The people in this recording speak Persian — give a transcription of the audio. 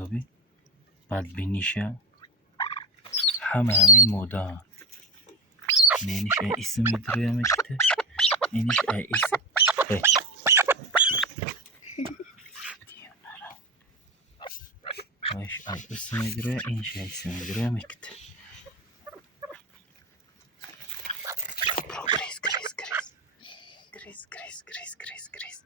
قبي بعد بنيشة همين مودان نينش أي اسم مدري مجته نينش أي اسم هي ايش أي اسم مدري إنش أي اسم مدري مجته برو كريس كريس كريس كريس كريس كريس كريس كريس